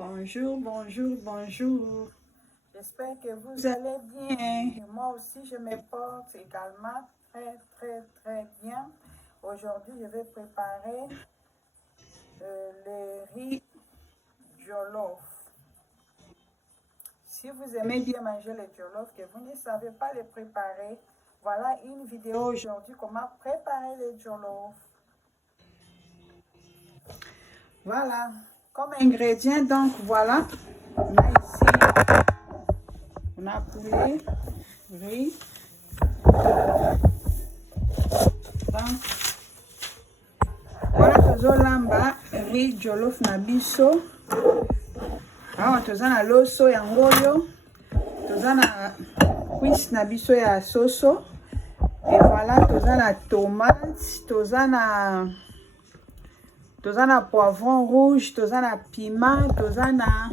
Bonjour, bonjour, bonjour. J'espère que vous allez bien. Et moi aussi, je me porte également très bien. Aujourd'hui, je vais préparer le riz jollof. Si vous aimez bien manger le jollof, que vous ne savez pas le préparer, voilà une vidéo aujourd'hui comment préparer le jollof. Voilà, comme ingrédient, donc voilà, on a ici, on a poulet, riz, donc voilà tozolamba riz jollof na biso. Awa toza na loso yango oyo, toza na cuisse na biso ya soso, et voilà toza na tomate, toza na poivron rouge, toza na piment, toza na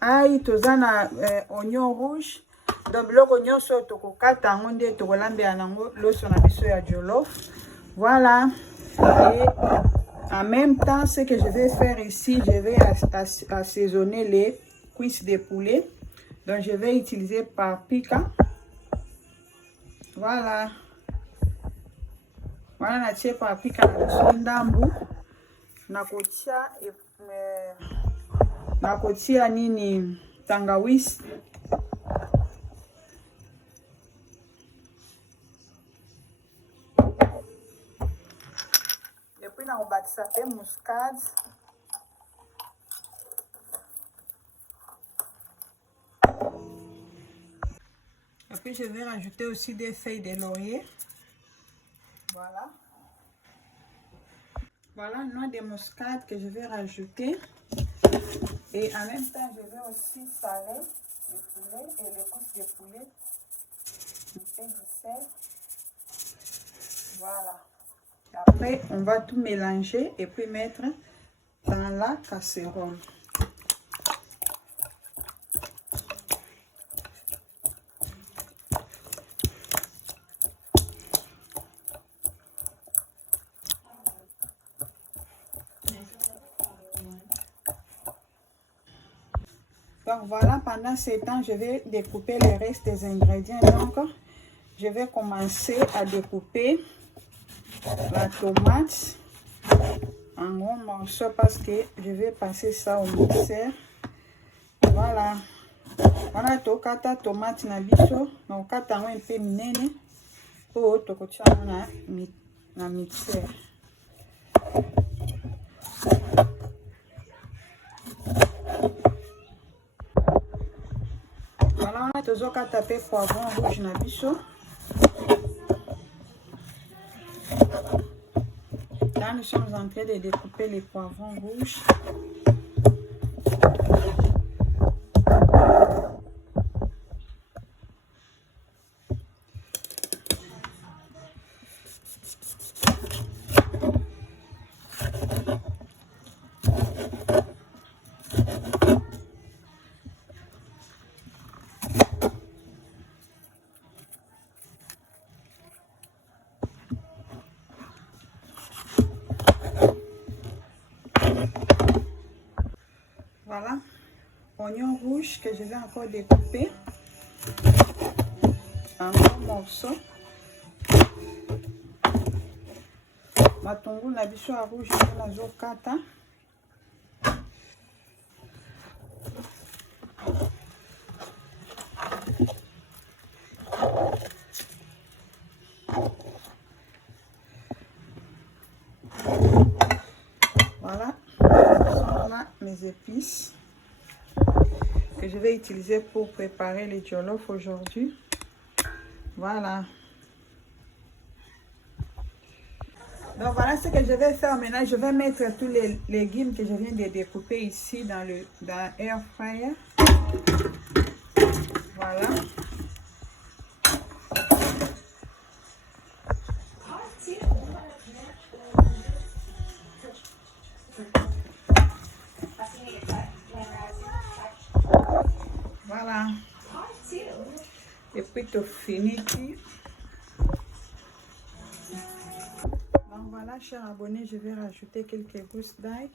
ail, toza na oignon rouge. Donc biloko nyonso tokokata yango nde tokolambela nango loso na biso ya jollof. Voilà, et en même temps ce que je vais faire ici, je vais assaisonner les cuisses de poulet. Donc je vais utiliser paprika. Voilà, natie paprika na biso ndambu, nakotia nini tangawizi, et puis nakobatisa pe muscade. Et puis je vais rajouter aussi des feuilles de laurier. Voilà une noix de muscade que je vais rajouter. Et en même temps, je vais aussi saler le poulet et les couches de poulet. Un peu du sel. Voilà. Après, on va tout mélanger et puis mettre dans la casserole. Donc voilà, pendant ce temps, je vais découper le reste des ingrédients. Donc, je vais commencer à découper la tomate en gros morceaux parce que je vais passer ça au mixeur. Voilà. Voilà, tokata tomate na biso, na okata un peu minene pour tokotia na mixeur. Voilà, on a tozokata pe poivron rouge na biso. Là, nous sommes en train de découper les poivrons rouges. Voilà, oignon rouge que je vais encore découper en gros morceaux. Matungulu na biso ya rouge na zokata. Voilà, ce sont là mes épices que je vais utiliser pour préparer les jollof aujourd'hui. Voilà. Donc voilà ce que je vais faire maintenant. Je vais mettre tous les légumes que je viens de découper ici dans l'air fryer. Voilà. Voilà. Et puis tu finis. Donc voilà, chers abonnés, je vais rajouter quelques gousses d'ail.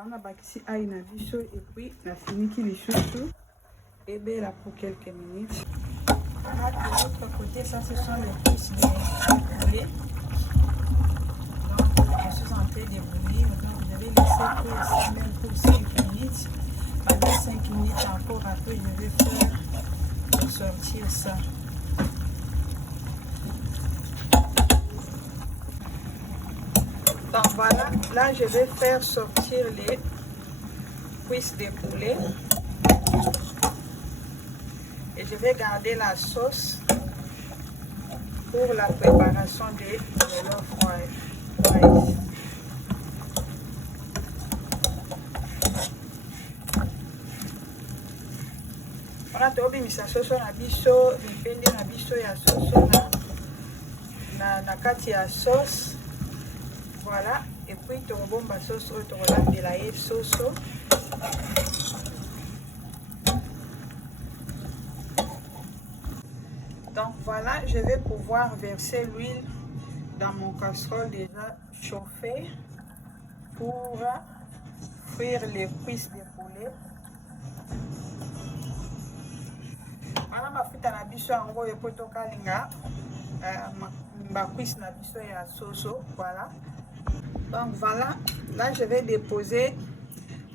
On a bakisi aïe na biso et puis la finiki les chouchous et bien là pour quelques minutes. Là, de l'autre côté, ça ce sont les cuisses de poulet. Donc je suis en train de bouillir. Donc je vais laisser cuire ça même pour 5 minutes. Pendant 5 minutes encore, après je vais faire sortir ça. Donc voilà, là je vais faire sortir les cuisses de poulet et je vais garder la sauce pour la préparation de jollof rice. Voilà, tobimisa sauce na biso, bipende na biso ya sauce na kati ya sauce. Voilà, et puis tu rebomba la sauce, tu relâches de la sauce. Donc voilà, je vais pouvoir verser l'huile dans mon casserole déjà chauffé pour frire les cuisses de poulet. Voilà ma frite na biso yango epo tokalinga ma cuisse na biso ya soso, voilà. Donc voilà, là je vais déposer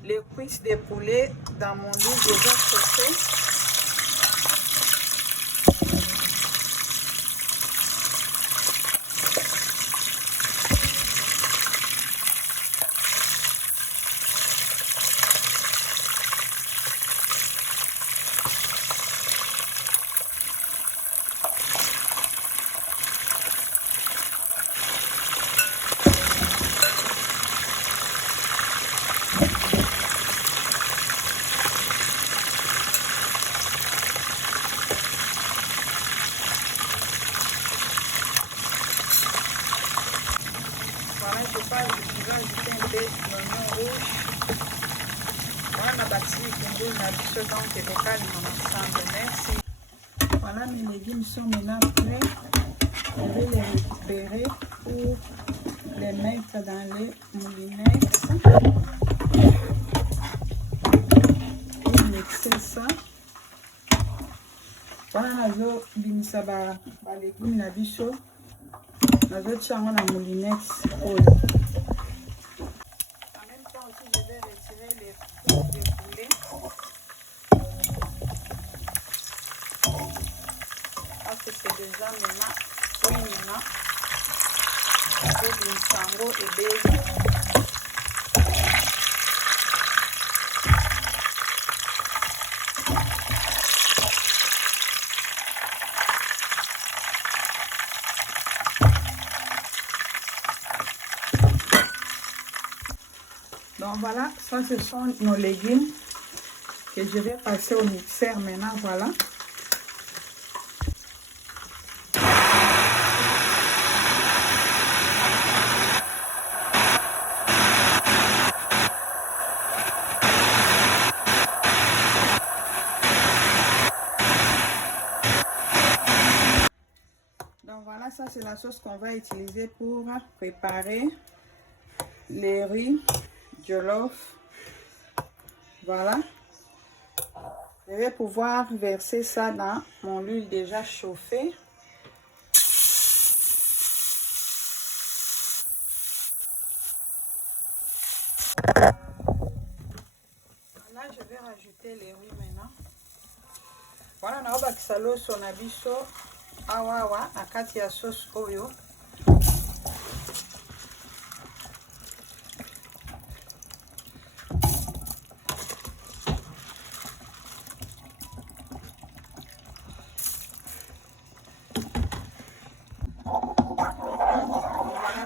les cuisses de poulet dans mon huile déjà chauffée. Voilà, je vais ajouter un peu d'oignon rouge. Voilà, ma bâtie Congo, on a dit ce temps que les calmes ensemble. Merci. Voilà, mes légumes sont maintenant prêts. Je vais les récupérer pour les mettre dans les moulinettes. Et mixer ça. Voilà, je vais mettre les légumes na biso. Je vais tirer la moulinette. En même temps aussi, je vais retirer les cuisses de poulet. Parce que c'est déjà maintenant. Oui, maintenant. Avec le sango et bébé. Donc voilà, ça ce sont nos légumes que je vais passer au mixeur maintenant, voilà. Donc voilà, ça c'est la sauce qu'on va utiliser pour préparer les riz jollof. Voilà, je vais pouvoir verser ça dans mon huile déjà chauffée. Là je vais rajouter les riz maintenant. Voilà, on a bakisa loso na biso awawa na kati ya sauce oyo.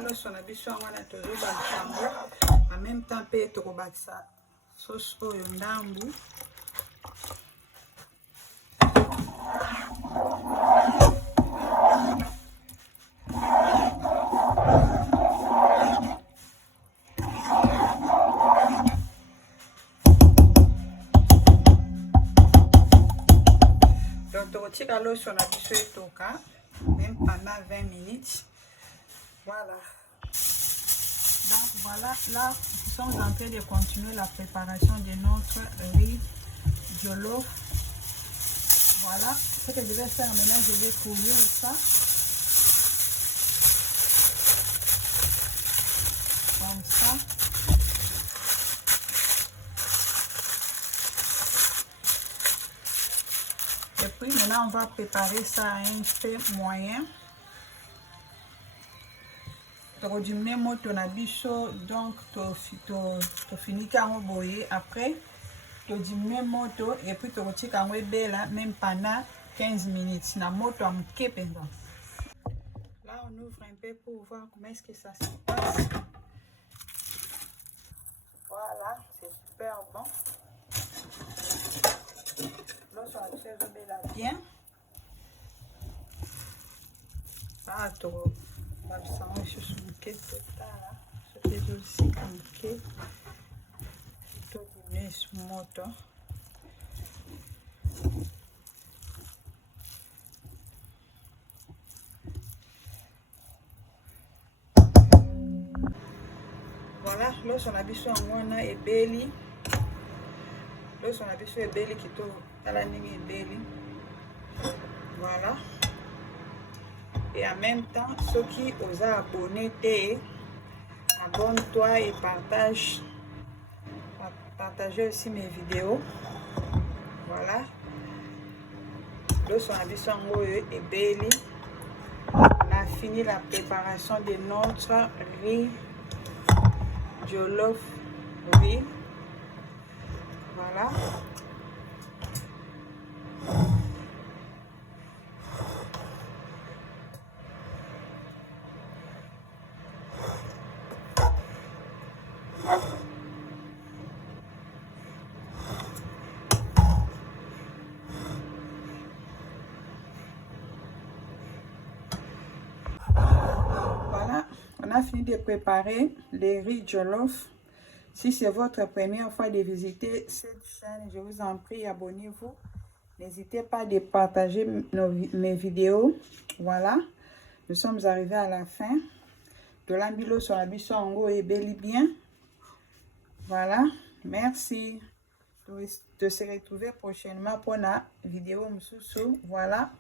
Loso na biso wana tozobakisa yango en même temps mpe tokobakisa sauce oyo ndambu. Donc tokotika loso na biso etoka même pendant 20 minutes. Voilà. Donc voilà, là, sommes en train de continuer la préparation de notre riz jollof. Voilà, ce que je vais faire maintenant, je vais couvrir ça. Comme ça. Et puis maintenant, on va préparer ça à un feu moyen. Todimine moto na biso, donc to fini kango boye. Après, todimine moto et puis to roti kango ebela même pendant 15 minutes. Na moto à mouke pendant. Là, on ouvre un peu pour voir comment est-ce que ça se passe. Voilà, c'est super bon. Lorsqu'on a fait ebela bien. Ah, to babisanga lisusu moke totala soki ezosika moke todimine moto. Voilà, lorsqu'on a biso angwana ebeli. Lorsqu'on a biso ebeli kito tala ndenge ebeli. Voilà. Et en même temps, ceux qui osent abonner, abonne-toi et partagez aussi mes vidéos. Voilà. Lorsqu'on a biso ebeli, on a fini la préparation de notre riz jollof riz. Voilà. Voilà, on a fini de préparer les riz jollof. Si c'est votre première fois de visiter cette chaîne, je vous en prie, abonnez-vous. N'hésitez pas de partager mes vidéos. Voilà, nous sommes arrivés à la fin. De l'ambilo sur la bisongo et bel bien. Voilà, merci. De se retrouver prochainement pour la vidéo. Voilà,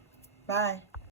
bye.